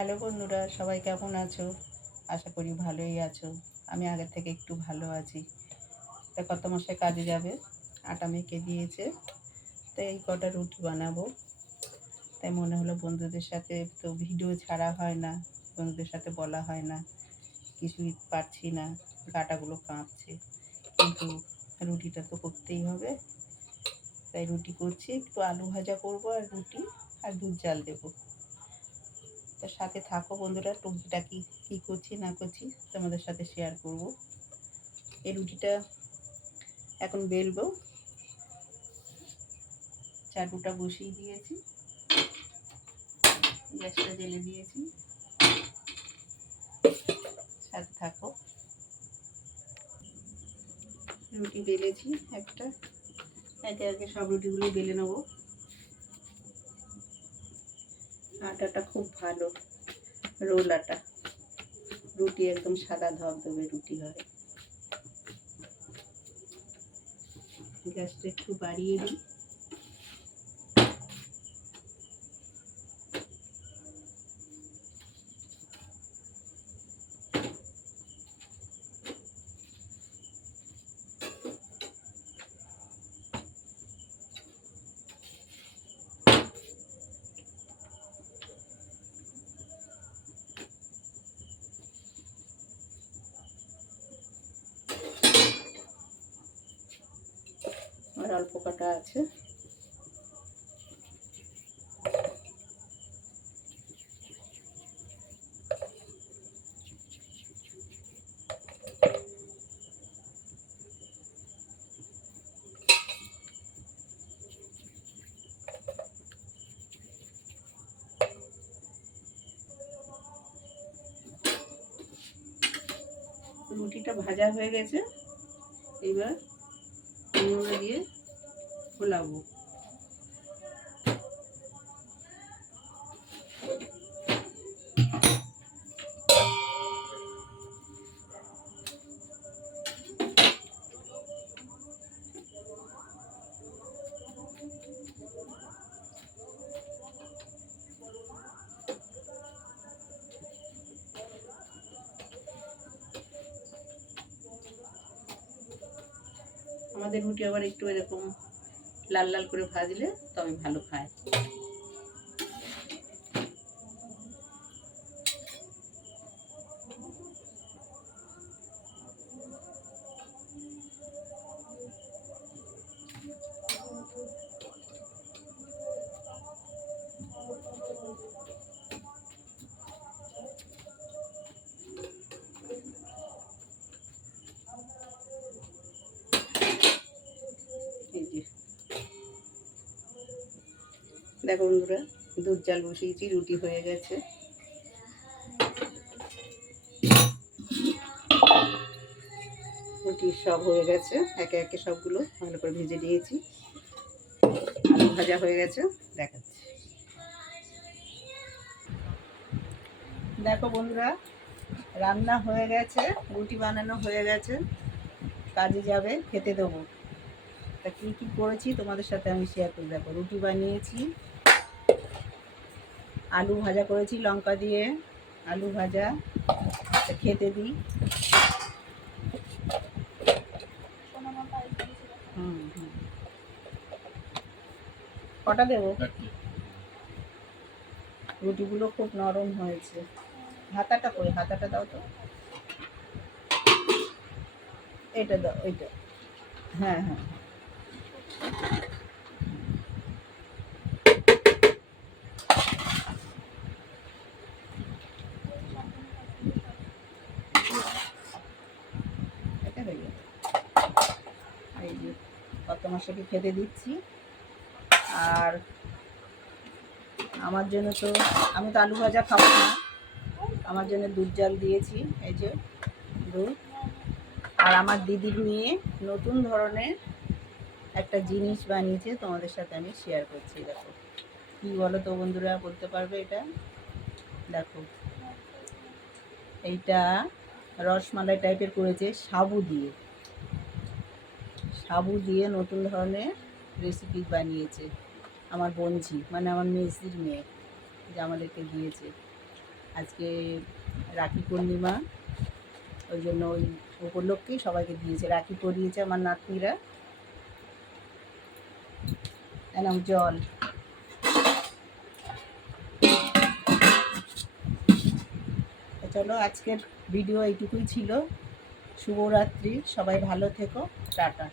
Hello বন্ধুরা, সবাই কেমন আছো? আশা করি ভালোই আছো। আমি আগের থেকে একটু ভালো আছি। তা কর্তামশাই কাজে যাবে, আটা মেখে দিয়েছে। তাই এই কটা রুটি বানাবো। তাই মনে হলো বন্ধুদের সাথে তো ভিডিও ছাড়া হয় না, বন্ধুদের সাথে বলা হয় না, কিছুই পারছি না, গাটাগুলো কাঁপছে। কিন্তু রুটিটা তো করতেই হবে। তাই রুটি করছি, একটু আলু ভাজা করবো আর রুটি আর দুধ জাল দেবো। তার সাথে থাকো বন্ধুরা, টুকিটাকি কী করছি না করছি তোমাদের সাথে শেয়ার করব। এই রুটিটা এখন বেলবো, চাটুটা বসিয়ে দিয়েছি, গ্যাসটা জ্বেলে দিয়েছি, সাথে থাকো। রুটি বেলেছি একটা, একে একে সব রুটিগুলো বেলে নেবো। আটাটা খুব ভালো, রোল আটা, রুটি একদম সাদা ধবধবে রুটি হয়। গ্যাসটা একটু বাড়িয়ে দিই। আর অল্প কটা আছে। রুটিটা ভাজা হয়ে গেছে, এবার কুমড়ো দিয়ে ফোলাবো। আমাদের রুটি আবার একটু এরকম লাল লাল করে ভাজলে তবে ভালো খায়। এই যে দেখো বন্ধুরা, দুধ জাল বসিয়েছি, রুটি হয়ে গেছে। রুটি সব হয়ে গেছে, একে একে সবগুলো ভালো করে ভেজে নিয়েছি। আলু ভাজা হয়ে গেছে, দেখাচ্ছি। দেখো বন্ধুরা, রান্না হয়ে গেছে, রুটি বানানো হয়ে গেছে, কাজে যাবে, খেতে দেবো। তা কী কী করেছি তোমাদের সাথে আমি শেয়ার করি। দেখো, রুটি বানিয়েছি, আলু ভাজা করেছি লঙ্কা দিয়ে, আলু ভাজা। খেতে দিই। হুম হুম, কটা দেবো? রুটিগুলো খুব নরম হয়েছে। হাতাটা কই, হাতাটা দাও তো। এটা দাও, এটা। হ্যাঁ হ্যাঁ, এটা হয়ে গেছে। এই যে কত মাসকে খেতে দিচ্ছি। আর আমার জন্য তো, আমি তো আলু ভাজা খাবো না, আমার জন্য দুধ জাল দিয়েছি। এই যে দুধ। আর আমার দিদির মেয়ে নতুন ধরনের একটা জিনিস বানিয়েছে, তোমাদের সাথে আমি শেয়ার করছি। দেখো কি বলো তো বন্ধুরা, বলতে পারবে এটা? দেখো, এইটা রসমালাই টাইপের করেছে সাবু দিয়ে। সাবু দিয়ে নতুন ধরনের রেসিপি বানিয়েছে আমার বোনঝি, মানে আমার মেসির মেয়ে, যে আমাদেরকে দিয়েছে। আজকে রাখি পূর্ণিমা, ওই জন্য ওই উপলক্ষেই সবাইকে দিয়েছে, রাখি পরিয়েছে আমার নাতনিরা। এনাম জল। চলো, আজকের ভিডিও এইটুকুই ছিল। শুভরাত্রি, সবাই ভালো থেকো, টাটা।